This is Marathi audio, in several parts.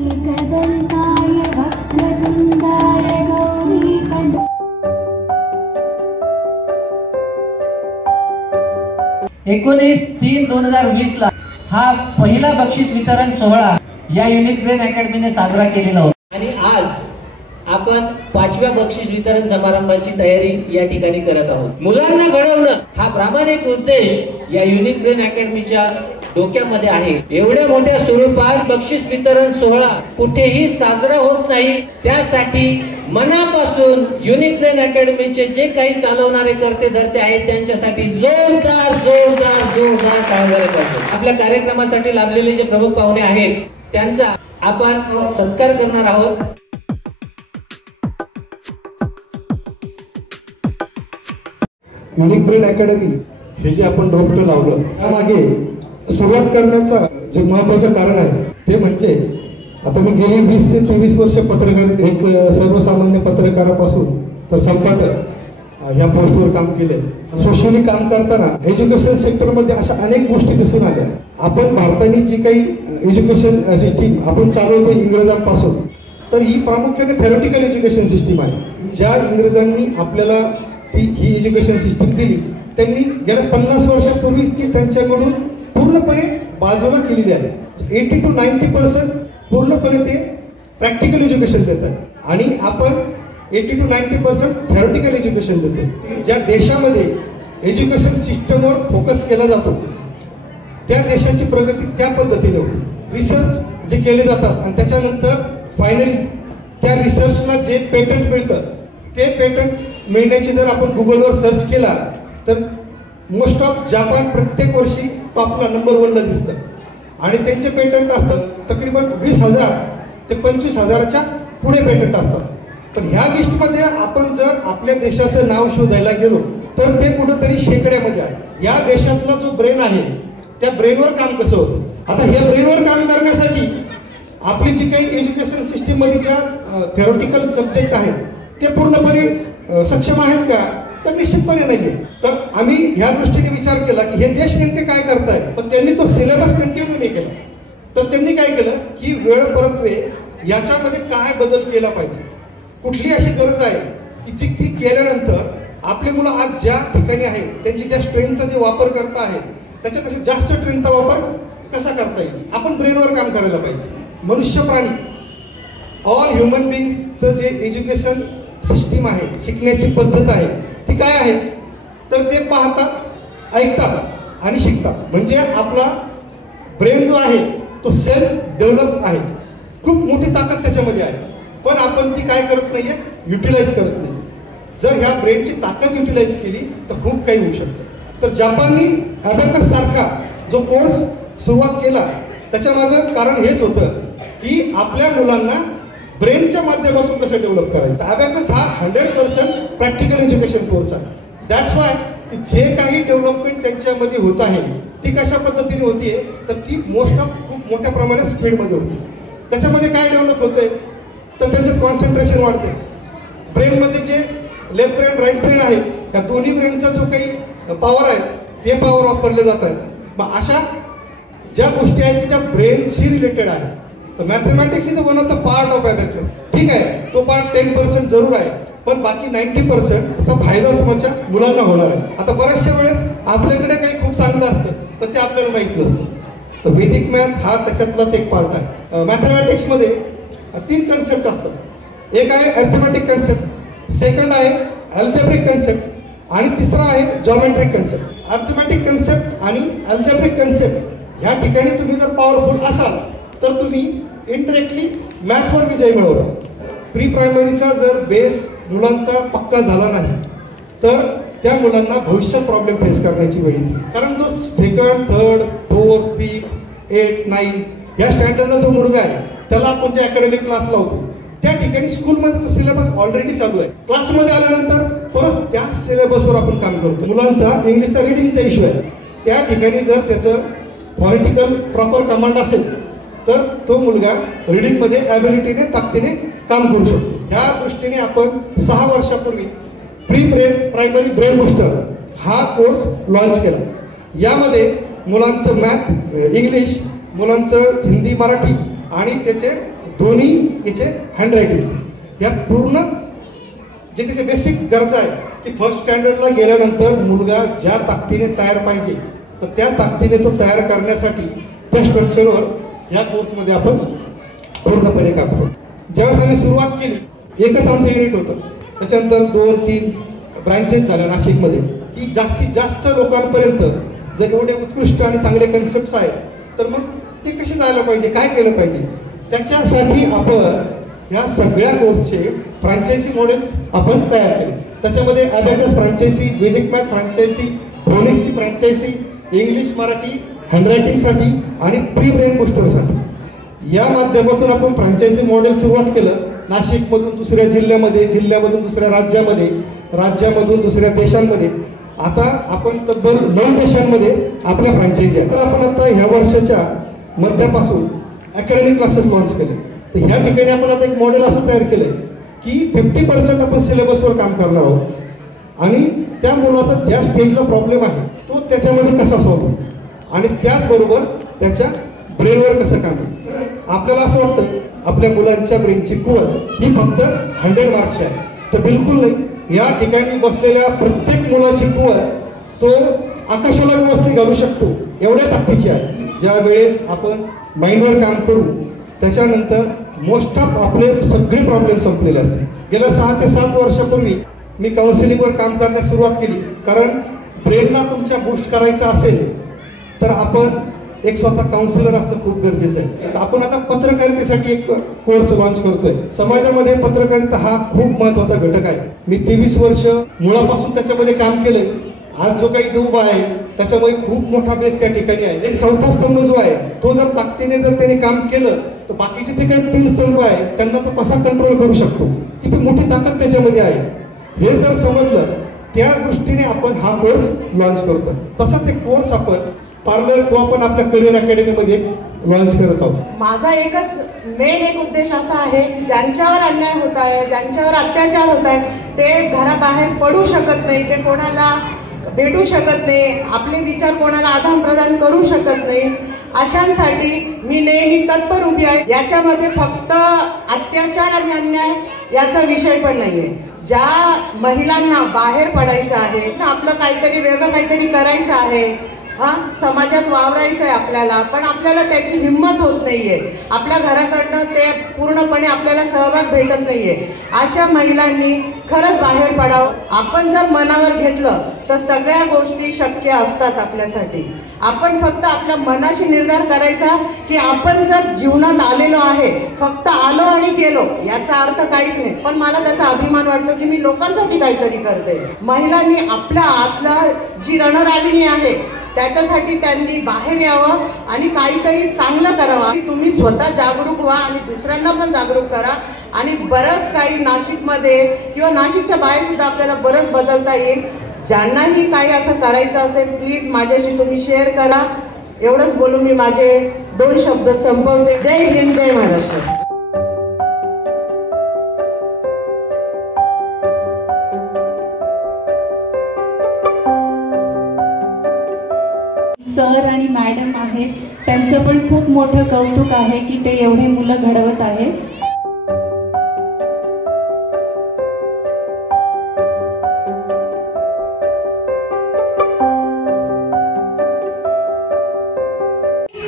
19/3/2020 ला हा पहिला बक्षीस वितरण सोहळा या युनिक ब्रेन अकॅडमीने साजरा केलेला होता आणि आज आपण 5व्या बक्षीस वितरण समारंभाची तयारी या ठिकाणी करत आहोत। मुलांना घडवणं हा प्रामाणिक उद्देश या युनिक ब्रेन अकॅडमीच्या डोक्यामध्ये आहे। एवढ्या मोठ्या स्वरूपात बक्षीस वितरण सोहळा कुठेही साजरा होत नाही, त्यासाठी मनापासून युनिक ब्रेन अकॅडमीचे जे काही चालवणारे करते धरते आहेत त्यांच्यासाठी जोरदार जोरदार जोरदार टाळ्या करतो। आपल्या कार्यक्रमासाठी लाभलेले जे प्रमुख पाहुणे आहेत त्यांचा आपण सत्कार करणार आहोत। युनिक ब्रेन अकॅडमी हे जे आपण डॉक्टर लावलं त्यामागे सुरुवात करण्याचं जे महत्वाचं कारण आहे ते म्हणजे आता मी गेली 20 ते 23 वर्ष पत्रकार एक सर्वसामान्य पत्रकारापासून तर संपादक या पोस्टवर काम केले। सोशली काम करताना एज्युकेशन सेक्टरमध्ये अशा अनेक गोष्टी दिसून आल्या। आपण भारताने जी काही एज्युकेशन सिस्टीम आपण चालवतो इंग्रजांपासून, तर ही प्रामुख्याने थेरॉटिकल एज्युकेशन सिस्टीम आहे। ज्या इंग्रजांनी आपल्याला ही एज्युकेशन सिस्टीम दिली त्यांनी गेल्या 50 वर्षापूर्वीच ती त्यांच्याकडून पूर्णपणे बाजूला केलेली आहे। 80 to 90% पूर्णपणे ते प्रॅक्टिकल एज्युकेशन देतात आणि आपण 80 to 90% थेरॉटिकल एज्युकेशन देतो। ज्या देशामध्ये एज्युकेशन सिस्टमवर फोकस केला जातो त्या देशाची प्रगती त्या पद्धतीने होते। रिसर्च जे केले जातात आणि त्याच्यानंतर फायनली त्या रिसर्चला जे पेटंट मिळतं ते पेटंट मिळण्याची जर आपण गुगलवर सर्च केला तर मोस्ट ऑफ जापान प्रत्येक वर्षी टॉपला नंबर 1 ला दिसतं आणि त्यांचे पेटंट असतात तकरीबन 20,000 ते 25,000च्या पुढे पेटंट असतात। पण ह्या लिस्टमध्ये आपण जर आपल्या देशाचं नाव शोधायला गेलो तर ते कुठेतरी शेकड्यामध्ये आहे। या देशातला जो ब्रेन आहे त्या ब्रेनवर काम कसं होतं। आता हे ब्रेनवर काम करण्यासाठी आपली जी काही एज्युकेशन सिस्टीम मध्ये ज्या थेरॉटिकल सब्जेक्ट आहेत ते पूर्णपणे सक्षम आहेत का, तर निश्चितपणे नाहीये। तर आम्ही ह्या दृष्टीने विचार केला की हे देश नेमके काय करतायत, पण त्यांनी तो सिलेबस कंटिन्यू नाही केला। तर त्यांनी काय केलं की वेळ परत्वे याच्यामध्ये काय बदल केला पाहिजे, कुठली अशी गरज आहे की जी ती केल्यानंतर आपले मुलं आज ज्या ठिकाणी आहेत त्यांची ज्या स्ट्रेंथचा जे वापर करता आहेत त्याच्यापेक्षा जास्त स्ट्रेंथचा वापर कसा करता येईल, आपण ब्रेनवर काम करायला पाहिजे। मनुष्य प्राणी ऑल ह्युमन बिंगचं जे एज्युकेशन सिस्टीम आहे, शिकण्याची पद्धत आहे ती काय आहे, तर ते पाहतात, ऐकतात आणि शिकतात। म्हणजे आपला ब्रेन जो आहे तो सेल्फ डेव्हलप आहे, खूप मोठी ताकद त्याच्यामध्ये आहे, पण आपण ती काय करत नाहीये, युटिलाइज करत नाही। जर ह्या ब्रेनची ताकद युटिलाइज केली तर खूप काही होऊ शकतं। तर जापाननी अबॅकस सारखा जो कोर्स सुरुवात केला त्याच्या मागे कारण हेच होतं की आपल्या मुलांना ब्रेनच्या माध्यमातून कसं डेव्हलप करायचं। अबॅकस हा 100% प्रॅक्टिकल एज्युकेशन कोर्स आहे। दॅट्स वाय जे काही डेव्हलपमेंट त्यांच्यामध्ये होत आहे ती कशा पद्धतीने होतीये, तर ती मोस्ट ऑफ खूप मोठ्या प्रमाणात स्पीडमध्ये होती। त्याच्यामध्ये काय डेव्हलप होतंय, तर त्यांचं कॉन्सन्ट्रेशन वाढते। ब्रेनमध्ये जे लेफ्ट ब्रेन राईट ब्रेन आहे त्या दोन्ही ब्रेनचा जो काही पॉवर आहे ते पॉवर वापरले जात आहे। मग अशा ज्या गोष्टी आहेत त्या ब्रेनशी रिलेटेड आहे। तर mathematics is one of the part of abacus. ठीक आहे, तो पार्ट 10% जरूर आहे, पण बाकी 90% त्याचा फायदा तुमच्या मुलांना होणार आहे। आता बऱ्याचशा वेळेस आपल्याकडे काही खूप चांगलं असतं पण ते आपल्याला माहित नसतं। तर वैदिक मॅथ हा त्याच्यातलाच एक पार्ट आहे। मॅथमॅटिक्स मध्ये 3 कन्सेप्ट असतात। एक आहे अर्थमॅटिक कन्सेप्ट, सेकंड आहे अल्जेब्रिक कन्सेप्ट आणि तिसरा आहे जॉमेट्रिक कन्सेप्ट। अर्थमॅटिक कन्सेप्ट आणि अल्जेब्रिक कन्सेप्ट ह्या ठिकाणी तुम्ही जर पॉवरफुल असाल तर तुम्ही इनडायरेक्टली मॅथवर विजय मिळवता। प्री प्रायमरीचा जर बेस मुलांचा पक्का झाला नाही तर त्या मुलांना भविष्यात प्रॉब्लेम फेस करण्याची वेळ येते। कारण जो सेकंड, थर्ड, फोर्थ, फिफ्थ, 8, 9 या स्टँडर्डला जो मुलगा आहे त्याला आपण जे अकॅडमिक क्लास लावतो त्या ठिकाणी स्कूलमध्ये सिलेबस ऑलरेडी चालू आहे। क्लासमध्ये आल्यानंतर परत त्या सिलेबसवर आपण काम करतो। मुलांचा इंग्लिशचा रिडिंगचा इश्यू आहे, त्या ठिकाणी जर त्याचं पॉलिटिकल प्रॉपर कमांड असेल तर तो मुलगा रीडिंग मध्ये ॲबिलिटीने ताकदीने काम करू शकतो। ह्या दृष्टीने आपण 6 वर्षापूर्वी प्री प्रायमरी ब्रेन बूस्टर हा कोर्स लॉन्च केला। यामध्ये मुलांचं मॅथ, इंग्लिश, मुलांचं हिंदी, मराठी आणि त्याचे दोन्ही याचे हँडरायटिंगचे, या पूर्ण जे त्याचे बेसिक गरजा आहे की फर्स्ट स्टँडर्डला गेल्यानंतर मुलगा ज्या ताकदीने तयार पाहिजे तर त्या ताकदीने तो तयार करण्यासाठी त्या स्ट्रक्चरवर या कोर्समध्ये आपण पूर्णपणे काम करतो. ज्यावेळेस आम्ही सुरुवात केली एकच आमचं युनिट होतं, त्याच्यानंतर 2-3 ब्रांचेस झाल्या नाशिकमध्ये की जास्तीत जास्त लोकांपर्यंत जर एवढे उत्कृष्ट आणि चांगले कन्सेप्ट आहेत तर मग ते कसे जायला पाहिजे, काय केलं पाहिजे, त्याच्यासाठी आपण या सगळ्या कोर्सचे फ्रँचायझी मॉडेल्स आपण तयार केले. त्याच्यामध्ये abacus franchise, Vedic math franchise, फोनिक्सची फ्रँचायझी, इंग्लिश मराठी हँडरायटिंगसाठी आणि प्री ब्रेन बूस्टरसाठी या माध्यमातून आपण फ्रँचायझी मॉडेल सुरुवात केलं. नाशिकमधून दुसऱ्या जिल्ह्यामध्ये, जिल्ह्यामधून दुसऱ्या राज्यामध्ये, राज्यामधून दुसऱ्या देशांमध्ये, आता आपण तब्बल 9 देशांमध्ये आपल्या फ्रँचायझी आहे. तर आपण आता ह्या वर्षाच्या मध्यापासून अकॅडमिक क्लासेस लॉन्च केले. तर ह्या ठिकाणी आपण आता एक मॉडेल असं तयार केलंय की 50% आपण सिलेबसवर काम करणार आहोत आणि त्या मुलाचा ज्या स्टेजला प्रॉब्लेम आहे तो त्याच्यामध्ये कसा सॉल्व्ह आणि त्याचबरोबर त्याच्या ब्रेनवर कसं काम आहे. आपल्याला असं वाटतं आपल्या मुलांच्या ब्रेनची कुवत ही फक्त 100 मार्क्सची आहे, तर बिलकुल नाही. या ठिकाणी बसलेल्या प्रत्येक मुलाची कुवत तो आकाशाला व्यवस्थित घालू शकतो एवढ्या ताकदीची आहे. ज्या वेळेस आपण माइंडवर काम करू त्याच्यानंतर मोस्ट ऑफ आपले सगळे प्रॉब्लेम संपलेले असते. गेल्या 6 ते 7 वर्षापूर्वी मी काउन्सिलिंगवर काम करण्यास सुरुवात केली, कारण ब्रेनला तुमच्या बूस्ट करायचं असेल तर आपण एक स्वतः काउन्सिलर असणं खूप गरजेचं आहे. आपण आता पत्रकारितेसाठी एक कोर्स लॉन्च करतोय. समाजामध्ये पत्रकारिता हा खूप महत्वाचा घटक आहे. मी 23 वर्ष मुळापासून त्याच्यामध्ये काम केलंय. आज जो काही उभा आहे त्याच्यामध्ये खूप मोठा बेस या ठिकाणी आहे. एक चौथा स्तंभ जो आहे तो जर ताकदीने जर त्याने काम केलं तर बाकीचे जे काही 3 स्तंभ आहेत त्यांना तो कसा कंट्रोल करू शकतो, किती मोठी ताकद त्याच्यामध्ये आहे हे जर समजलं त्या दृष्टीने आपण हा कोर्स लॉन्च करतो. तसाच एक कोर्स आपण पार्लर तो आपण आपल्या करिअर अकॅडमीमध्ये लॉन्च करत आहोत. माझा एकच मेन उद्देश असा आहे, ज्यांच्यावर अन्याय होत आहे, ज्यांच्यावर अत्याचार होत आहे, ते घराबाहेर पडू शकत नाही, ते कोणाला भेटू शकत नाही, आपले विचार कोणाला आदान प्रदान करू शकत नाही, अशांसाठी मी नेहमी तत्पर उभी आहे. याच्यामध्ये फक्त अत्याचार आणि अन्याय याचा विषय पण नाहीये. ज्या महिलांना बाहेर पडायचं आहे, आपलं काहीतरी वेगळं काहीतरी करायचं आहे, समाजात वावरायचं आहे आपल्याला, पण आपल्याला त्याची हिंमत होत नाहीये, आपल्या घराकडनं ते पूर्णपणे आपल्याला सहभाग भेटत नाहीये, अशा महिलांनी खरंच बाहेर पडावं. आपण जर मनावर घेतलं तर सगळ्या गोष्टी शक्य असतात आपल्यासाठी. आपण फक्त आपल्या मनाशी निर्धार करायचा की आपण जर जीवनात आलेलो आहे, फक्त आलो आणि गेलो याचा अर्थ काहीच नाही, पण मला त्याचा अभिमान वाटतो की मी लोकांसाठी काहीतरी करते. महिलांनी आपल्या आतला जी रणरागिणी आहे त्याच्यासाठी त्यांनी बाहेर यावं आणि काहीतरी चांगलं करावं. तुम्ही स्वतः जागरूक व्हा आणि दुसऱ्यांना पण जागरूक करा आणि बरंच काही नाशिकमध्ये किंवा नाशिकच्या बाहेर सुद्धा आपल्याला बरंच बदलता येईल. ज्यांनाही काही असं करायचं असेल प्लीज माझ्याशी तुम्ही शेअर करा. एवढंच बोलून मी माझे 2 शब्द संपवते. जय हिंद, जय महाराष्ट्र. सर आणि मॅडम आहेत त्यांचं पण खूप मोठं कौतुक आहे की ते एवढे मुलं घडवत आहेत.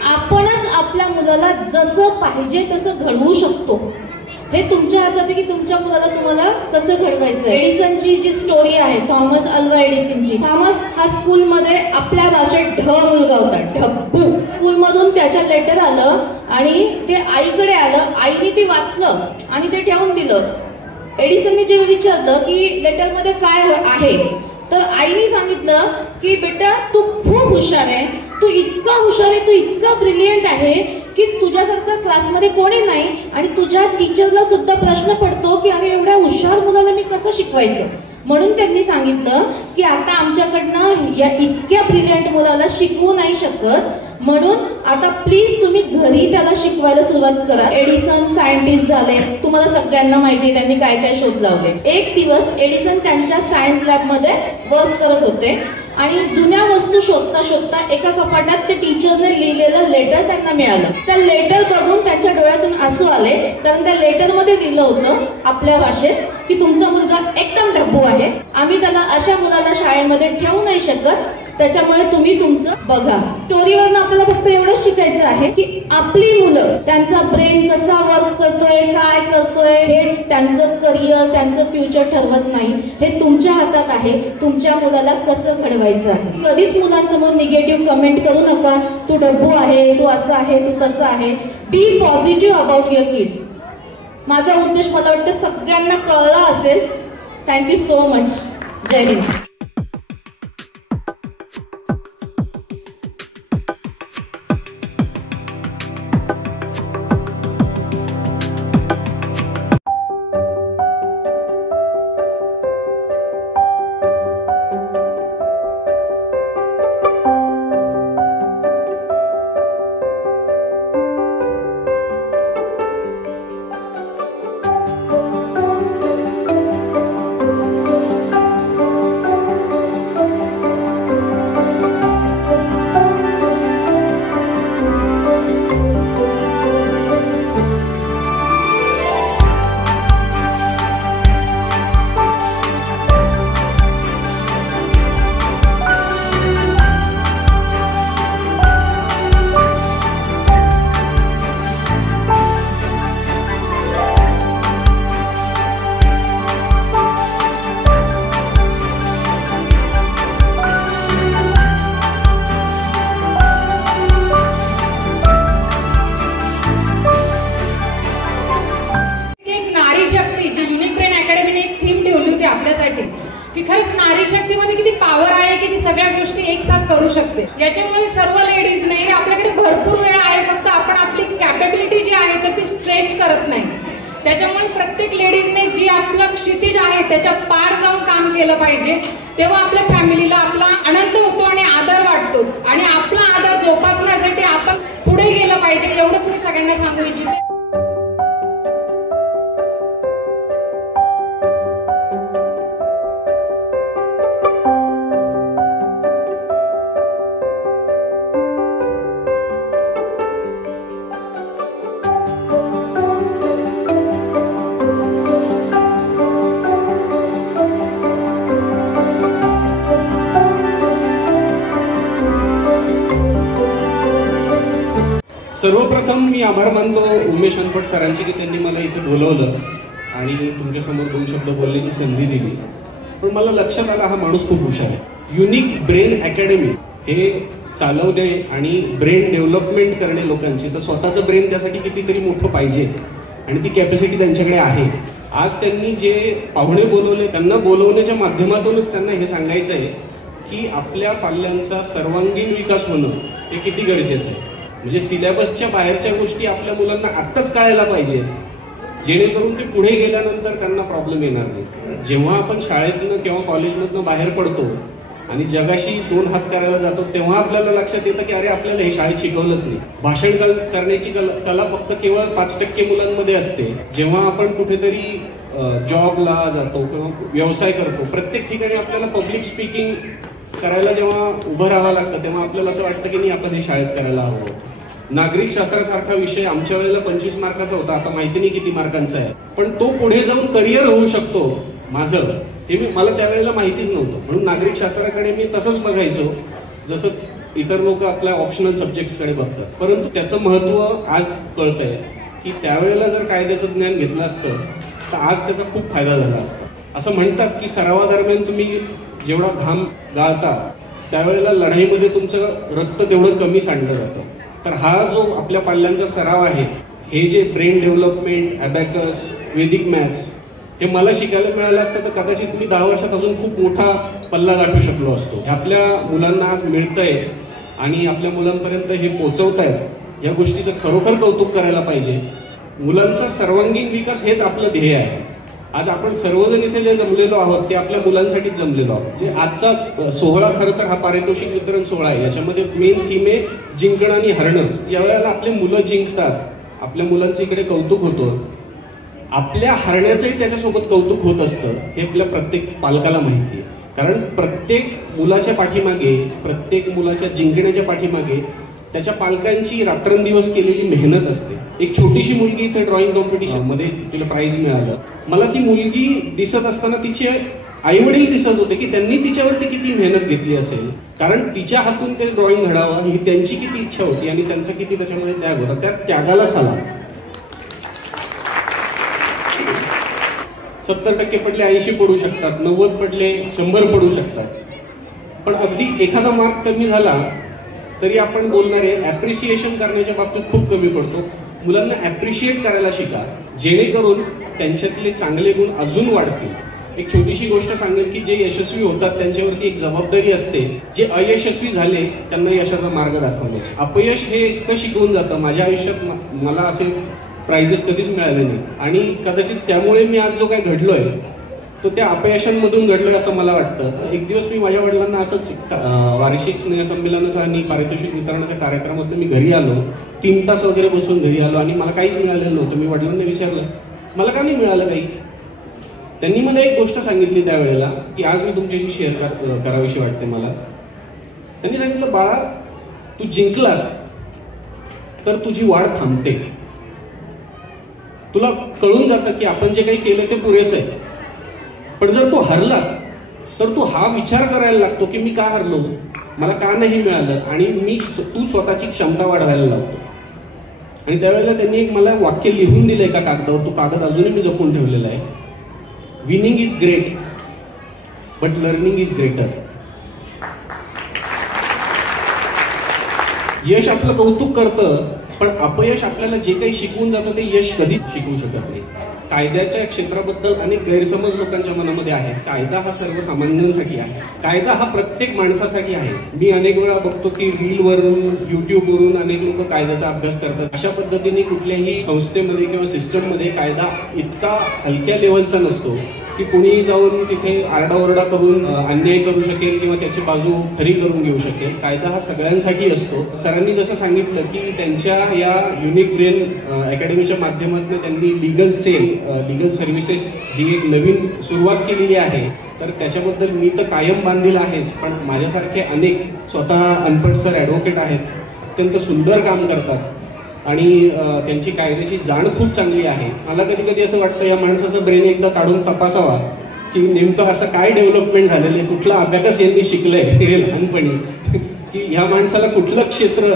आपणच आपल्या मुलाला जसं पाहिजे तसं घडवू शकतो. हे तुमच्या हातात आहे की तुमच्या मुलाला तुम्हाला कसं घडवायचं. एडिसनची जी स्टोरी आहे, थॉमस अल्वा एडिसनची. थॉमस हा स्कूलमध्ये आपल्या भाषेत मुलगा होता, ढब्बू. स्कूलमधून त्याच्या लेटर आलं आणि ते आईकडे आलं. आईने ते वाचलं आणि ते ठेवून दिलं. एडिसनने जेव्हा विचारलं की लेटरमध्ये काय आहे तर आईने सांगितलं की बेटा तू खूप हुशार आहे, तू इतका हुशार आहे, तू इतका ब्रिलियंट आहे की तुझ्यासारखं क्लासमध्ये कोणी नाही आणि तुझ्या टीचरला सुद्धा प्रश्न पडतो की अरे एवढ्या हुशार मुलाला मी कसं शिकवायचं. म्हणून त्यांनी सांगितलं की आता आमच्याकडनं या इतक्या ब्रिलियंट मुलाला शिकवू नाही शकत, म्हणून आता प्लीज तुम्ही घरी त्याला शिकवायला सुरुवात करा. एडिसन सायंटिस्ट झाले, तुम्हाला सगळ्यांना माहिती आहे त्यांनी काय काय शोध लावले. एक दिवस एडिसन त्यांच्या सायन्स लॅब मध्ये वर्क करत होते आणि जुन्या वस्तू शोधता शोधता एका कपाटात ते टीचरने लिहिलेलं लेटर त्यांना मिळालं. त्या लेटर बघून त्यांच्या डोळ्यातून आसू आले, कारण त्या लेटर मध्ये लिहिलं होतं आपल्या भाषेत की तुमचा मुलगा एकदम डब्बू आहे, आम्ही त्याला अशा मुलाला शाळेमध्ये ठेवू नाही शकत, त्याच्यामुळे तुम्ही तुमचं बघा. स्टोरीवरनं आपल्याला फक्त एवढंच शिकायचं आहे की आपली मुलं त्यांचा ब्रेन कसा वर्क करतोय, काय करतोय, हे त्यांचं करिअर, त्यांचं फ्युचर ठरवत नाही. हे तुमच्या हातात आहे, तुमच्या मुलाला कसं घडवायचं आहे. कधीच मुलांसमोर निगेटिव्ह कमेंट करू नका, तू डब्बू आहे, तू असं आहे, तू तसं आहे. Be positive about your kids. माझा उद्देश मला वाटतं सगळ्यांना कळला असेल. Thank you so much. Jai Hind. की खरंच नारी शक्तीमध्ये किती पॉवर आहे की ती सगळ्या गोष्टी एक साथ करू शकते. याच्यामुळे सर्व लेडीजने आपल्याकडे भरपूर वेळ आहे, फक्त आपण आपली कॅपेबिलिटी जी आहे तर ती स्ट्रेच करत नाही. त्याच्यामुळे प्रत्येक लेडीजने जी आपलं क्षितिज आहे त्याच्या पार जाऊन काम केलं पाहिजे, तेव्हा आपल्या फॅमिलीला आपला आनंद होतो आणि आदर वाटतो. आणि आपला आदर जोपासण्यासाठी आपण पुढे गेलं पाहिजे, एवढंच मी सगळ्यांना सांगू इच्छिते. सर्वप्रथम मी आभार मानतो उमेश अनपट सरांची की त्यांनी मला इथे बोलवलं आणि तुमच्यासमोर 2 शब्द बोलण्याची संधी दिली. पण मला लक्षात आलं हा माणूस खूप हुशार आहे. युनिक ब्रेन अकॅडमी हे चालवणे आणि ब्रेन डेव्हलपमेंट करणे लोकांची, तर स्वतःचं ब्रेन त्यासाठी कितीतरी मोठं पाहिजे आणि ती कॅपॅसिटी त्यांच्याकडे आहे. आज त्यांनी जे पाहुणे बोलवले त्यांना बोलवण्याच्या माध्यमातूनच त्यांना हे सांगायचं आहे की आपल्या पाल्यांचा सर्वांगीण विकास होणं हे किती गरजेचं आहे. म्हणजे सिलेबसच्या बाहेरच्या गोष्टी आपल्या मुलांना आत्ताच कळायला पाहिजे, जेणेकरून ते पुढे गेल्यानंतर त्यांना प्रॉब्लेम येणार नाही. जेव्हा आपण शाळेतनं किंवा कॉलेजमधनं बाहेर पडतो आणि जगाशी 2 हात करायला जातो तेव्हा आपल्याला लक्षात येतं की अरे आपल्याला हे शाळेत शिकवलंच नाही. भाषण करण्याची कला फक्त केवळ 5% मुलांमध्ये असते. जेव्हा आपण कुठेतरी जॉबला जातो किंवा व्यवसाय करतो, प्रत्येक ठिकाणी आपल्याला पब्लिक स्पीकिंग करायला जेव्हा उभं राहावं लागतं तेव्हा आपल्याला असं वाटतं की नाही आपण हे शाळेत करायला हवं. नागरिक शास्त्रासारखा विषय आमच्या वेळेला 25 मार्काचा होता, आता माहिती नाही किती मार्कांचा आहे, पण तो पुढे जाऊन करिअर होऊ शकतो माझं हे मला त्यावेळेला माहितीच नव्हतं. म्हणून नागरिक शास्त्राकडे मी तसंच बघायचो जसं इतर लोक आपल्या ऑप्शनल सब्जेक्ट्सकडे बघतात. परंतु त्याचं महत्व आज कळतंय की त्यावेळेला जर कायद्याचं ज्ञान घेतलं असतं तर आज त्याचा खूप फायदा झाला असता. असं म्हणतात की सरावादरम्यान तुम्ही जेवढा घाम गाळता त्यावेळेला लढाईमध्ये तुमचं रक्त तेवढं कमी सांडलं जातं. तर हा जो आपल्या पाल्यांचा सराव आहे, हे जे ब्रेन डेव्हलपमेंट, अबॅकस, वेदिक मॅथ्स हे मला शिकायला मिळालं असतं तर कदाचित मी 10 वर्षात अजून खूप मोठा पल्ला गाठू शकलो असतो. हे आपल्या मुलांना आज मिळतंय आणि आपल्या मुलांपर्यंत हे पोहोचवतायत, या गोष्टीचं खरोखर कौतुक करायला पाहिजे. मुलांचा सर्वांगीण विकास हेच आपलं ध्येय आहे. आज आपण सर्वजण इथे जे जमलेलो आहोत ते आपल्या मुलांसाठीच जमलेलो आहोत. जे आजचा सोहळा खरं तर हा पारितोषिक वितरण सोहळा आहे. याच्यामध्ये मेन थीम आहे जिंकणं आणि हरणं. ज्यावेळेला आपले मुलं जिंकतात, आपल्या मुलांचं इकडे कौतुक होतं, आपल्या हरण्याचंही त्याच्यासोबत कौतुक होत असतं, हे आपल्या प्रत्येक पालकाला माहिती आहे. कारण प्रत्येक मुलाच्या पाठीमागे, प्रत्येक मुलाच्या जिंकण्याच्या पाठीमागे त्याच्या पालकांची रात्रंदिवस केलेली मेहनत असते. एक छोटीशी मुलगी इथे ड्रॉइंग कॉम्पिटिशन मध्ये तिला प्राइज मिळालं. मला ती मुलगी दिसत असताना तिचे आईवडील दिसत होते की त्यांनी तिच्यावरती किती मेहनत घेतली असेल, कारण तिच्या हातून ते ड्रॉइंग घडावं ही त्यांची किती इच्छा होती आणि त्यांचा किती त्याच्यामध्ये त्याग होता. त्या त्यागाला सलाम. 70% पडले 80 पडू शकतात, 90 पडले 100 पडू शकतात, पण अगदी एखादा मार्क कमी झाला तरी आपण बोलणारे ऍप्रिशिएशन करण्याच्या बाबतीत खूप कमी पडतो. मुलांना ऍप्रिशिएट करायला शिका, जेणेकरून त्यांच्यातले चांगले गुण अजून वाढतील. एक छोटीशी गोष्ट सांगेन की जे यशस्वी होतात त्यांच्यावरती एक जबाबदारी असते, जे अयशस्वी झाले त्यांना यशाचा मार्ग दाखवण्याची. अपयश हे इतकं शिकवून जातं. माझ्या आयुष्यात मला असे प्राइजेस कधीच मिळाले नाही आणि कदाचित त्यामुळे मी आज जो काय घडलोय तो त्या अपयशांमधून घडलोय असं मला वाटतं. एक दिवस मी माझ्या वडिलांना असंच वार्षिक स्नेहसंमेलनाचा आणि पारितोषिक वितरणाच्या कार्यक्रमात मी घरी आलो, 3 तास वगैरे बसून घरी आलो आणि मला काहीच मिळालेलं नव्हतं. मी वडिलांना विचारलं मला का नाही मिळालं काही. त्यांनी मला एक गोष्ट सांगितली त्यावेळेला की आज मी तुमच्याशी शेअर करावीशी वाटते मला. त्यांनी सांगितलं बाळा, तू जिंकलास तर तुझी वाढ थांबते. तुला कळून जातं की आपण जे काही केलं ते पुरेसं आहे, पण जर तू हरलास तर तू हा विचार करायला लागतो की मी का हरलो, मला का नाही मिळालं, आणि तू स्वतःची क्षमता वाढवायला लागतो. आणि त्यावेळेला त्यांनी एक मला वाक्य लिहून दिलंय का कागदावर, तो कागद अजूनही मी जपून ठेवलेला आहे. Winning is great but learning is greater. यश आपलं कौतुक करतं, पण अपयश आपल्याला जे काही शिकवून जातं ते यश कधीच शिकवू शकत नाही. कायद्याच्या क्षेत्राबद्दल अनेक गैरसमज लोकांच्या मनामध्ये आहे. कायदा हा सर्वसामान्यांसाठी आहे, कायदा हा प्रत्येक माणसासाठी आहे. मी अनेक वेळा बघतो की रीलवरून, युट्यूबवरून अनेक लोक कायद्याचा अभ्यास करतात. अशा पद्धतीने कुठल्याही संस्थेमध्ये किंवा सिस्टममध्ये कायदा इतका हलक्या लेवलचा नसतो की कोणीही जाऊन तिथे आरडाओरडा करून अन्याय करू शकेल किंवा त्याची बाजू खरी करून घेऊ शकेल. कायदा हा सगळ्यांसाठी असतो. सरांनी जसं सांगितलं की त्यांच्या या युनिक ब्रेन अकॅडमीच्या माध्यमातून त्यांनी लीगल सेल, लीगल सर्व्हिसेस ही एक नवीन सुरुवात केलेली आहे. तर त्याच्याबद्दल मी तर कायम बांधील आहेच, पण माझ्यासारखे अनेक स्वतः अनपढ सर ॲडव्होकेट आहेत, अत्यंत सुंदर काम करतात आणि त्यांची कायद्याची जाण खूप चांगली आहे. मला कधी कधी असं वाटतं या माणसाचं ब्रेन एकदा काढून तपासावा की नेमकं असं काय डेव्हलपमेंट झालेलं आहे, कुठला अभ्यास यांनी शिकलंय लहानपणी, की ह्या माणसाला कुठलं क्षेत्र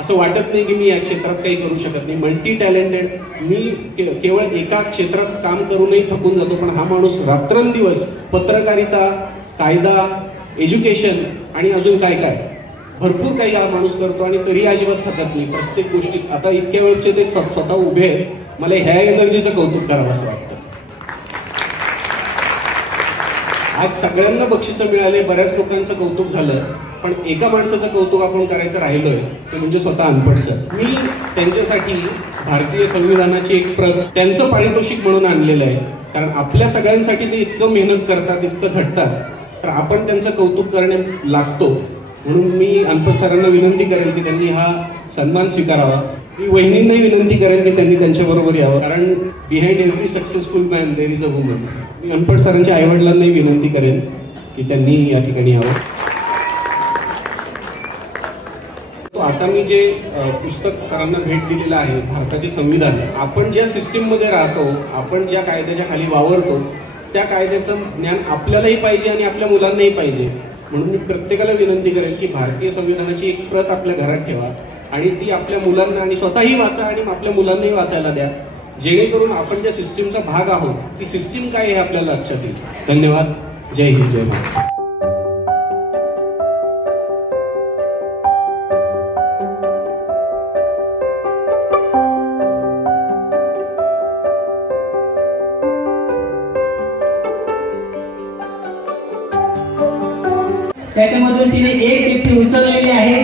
असं वाटत नाही की मी या क्षेत्रात काही करू शकत नाही. Multi talented. मी केवळ एका क्षेत्रात काम करूनही थकून जातो, पण हा माणूस रात्रंदिवस पत्रकारिता, कायदा, एज्युकेशन आणि अजून काय काय भरपूर काही हा माणूस करतो आणि तरी अजिबात थकत नाही प्रत्येक गोष्टीत. आता इतक्या वेळचे ते स्वतः उभे आहेत, मला ह्या एनर्जीचं कौतुक करावं असं वाटतं. आज सगळ्यांना बक्षिसं मिळाले, बऱ्याच लोकांचं कौतुक झालं, पण एका माणसाचं कौतुक आपण करायचं राहिलोय ते म्हणजे स्वतः अनपढ सर. मी त्यांच्यासाठी भारतीय संविधानाची एक प्रत त्यांचं पारितोषिक म्हणून आणलेलं आहे, कारण आपल्या सगळ्यांसाठी ते इतकं मेहनत करतात, इतकं झटतात, तर आपण त्यांचं कौतुक करणे लागतो. म्हणून मी अनपढ सरांना विनंती करेन की त्यांनी हा सन्मान स्वीकारावा. मी वहिनींनाही विनंती करेन की त्यांनी त्यांच्याबरोबर यावं, कारण behind every successful man there is a woman. मी अनपढ सरांच्या आईवडिलांनाही विनंती करेन की त्यांनी या ठिकाणी यावं. आता मी जे पुस्तक सरांना भेट दिलेलं आहे, भारताचे संविधान, आपण ज्या सिस्टीम मध्ये राहतो, आपण ज्या कायद्याच्या खाली वावरतो, त्या कायद्याचं ज्ञान आपल्यालाही पाहिजे आणि आपल्या मुलांनाही पाहिजे. म्हणून मी प्रत्येकाला विनंती करेन की भारतीय संविधानाची एक प्रत आपल्या घरात ठेवा आणि ती आपल्या मुलांना आणि स्वतःही वाचा आणि आपल्या मुलांनाही वाचायला द्या, जेणेकरून आपण ज्या सिस्टीमचा भाग आहोत ती सिस्टीम काय हे आपल्याला लक्षात येईल. धन्यवाद. जय हिंद, जय महाराष्ट्र. त्याच्यामधून तिने एक चिठ्ठी उचललेली आहे